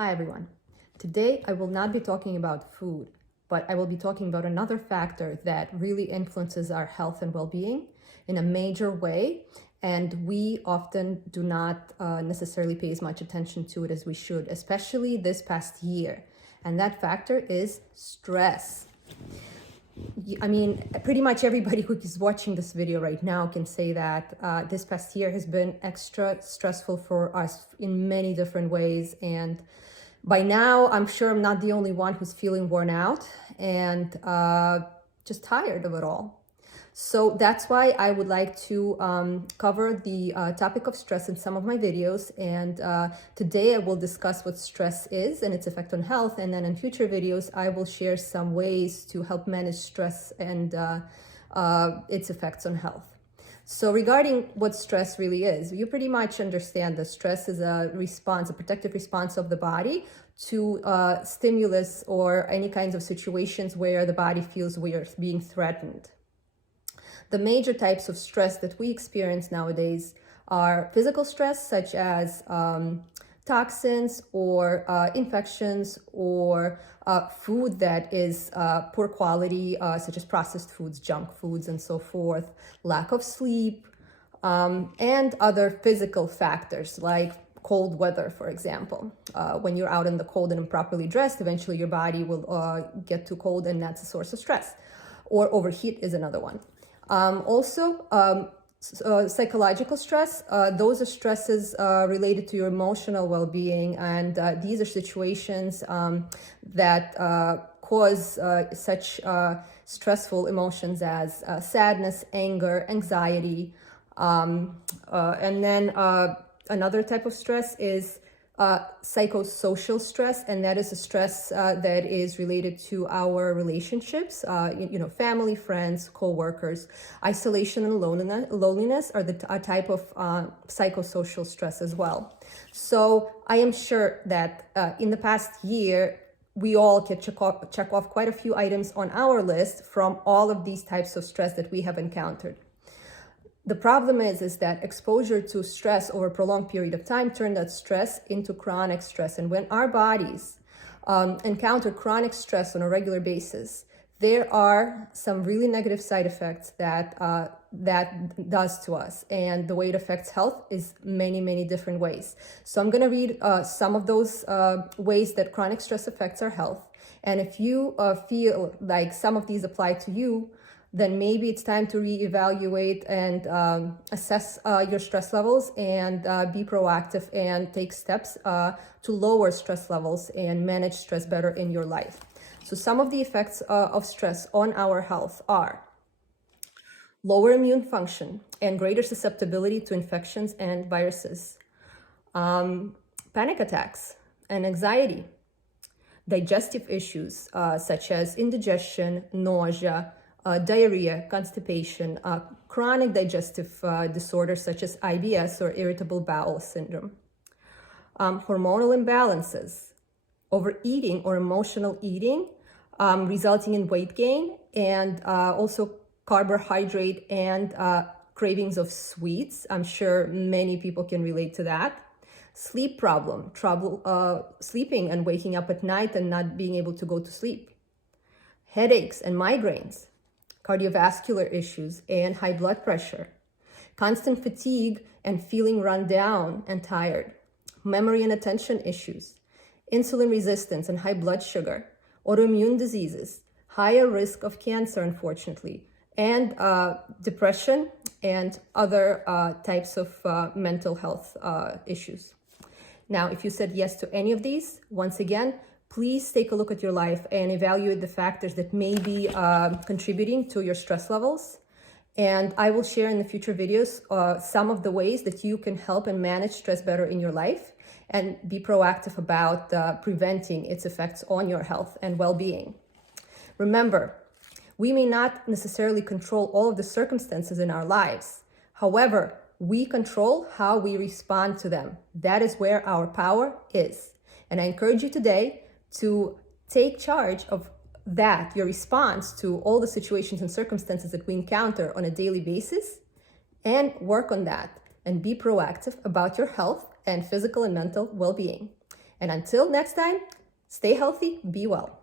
Hi everyone. Today I will not be talking about food, but I will be talking about another factor that really influences our health and well-being in a major way, and we often do not necessarily pay as much attention to it as we should, especially this past year. And that factor is stress. I mean, pretty much everybody who is watching this video right now can say that this past year has been extra stressful for us in many different ways. And by now, I'm sure I'm not the only one who's feeling worn out and just tired of it all. So that's why I would like to cover the topic of stress in some of my videos. And today I will discuss what stress is and its effect on health. And then in future videos, I will share some ways to help manage stress and its effects on health. So regarding what stress really is, you pretty much understand that stress is a response, a protective response of the body to stimulus or any kinds of situations where the body feels we are being threatened. The major types of stress that we experience nowadays are physical stress, such as toxins or infections or food that is poor quality, such as processed foods, junk foods, and so forth, lack of sleep, and other physical factors like cold weather, for example. When you're out in the cold and improperly dressed, eventually your body will get too cold, and that's a source of stress. Or overheat is another one. Psychological stress, those are stresses related to your emotional well-being, and these are situations that cause such stressful emotions as sadness, anger, anxiety, and then another type of stress is psychosocial stress, and that is a stress that is related to our relationships, family, friends, co-workers. Isolation and loneliness are a type of psychosocial stress as well. So I am sure that in the past year, we all can check off quite a few items on our list from all of these types of stress that we have encountered. The problem is that exposure to stress over a prolonged period of time turned that stress into chronic stress. And when our bodies encounter chronic stress on a regular basis, there are some really negative side effects that that does to us. And the way it affects health is many, many different ways. So I'm going to read some of those ways that chronic stress affects our health. And if you feel like some of these apply to you, then maybe it's time to reevaluate and assess your stress levels and be proactive and take steps to lower stress levels and manage stress better in your life. So some of the effects of stress on our health are lower immune function and greater susceptibility to infections and viruses, panic attacks and anxiety, digestive issues such as indigestion, nausea, diarrhea, constipation, chronic digestive disorders such as IBS or irritable bowel syndrome, hormonal imbalances, overeating or emotional eating, resulting in weight gain, and also carbohydrate and cravings of sweets. I'm sure many people can relate to that. Sleep problem, trouble sleeping and waking up at night and not being able to go to sleep. Headaches and migraines, cardiovascular issues and high blood pressure, constant fatigue and feeling run down and tired, memory and attention issues, insulin resistance and high blood sugar, autoimmune diseases, higher risk of cancer, unfortunately, and depression and other types of mental health issues. Now, if you said yes to any of these, once again, please take a look at your life and evaluate the factors that may be contributing to your stress levels. And I will share in the future videos some of the ways that you can help and manage stress better in your life and be proactive about preventing its effects on your health and well-being. Remember, we may not necessarily control all of the circumstances in our lives. However, we control how we respond to them. That is where our power is. And I encourage you today to take charge of that, your response to all the situations and circumstances that we encounter on a daily basis, and work on that and be proactive about your health and physical and mental well-being. And until next time, stay healthy, be well.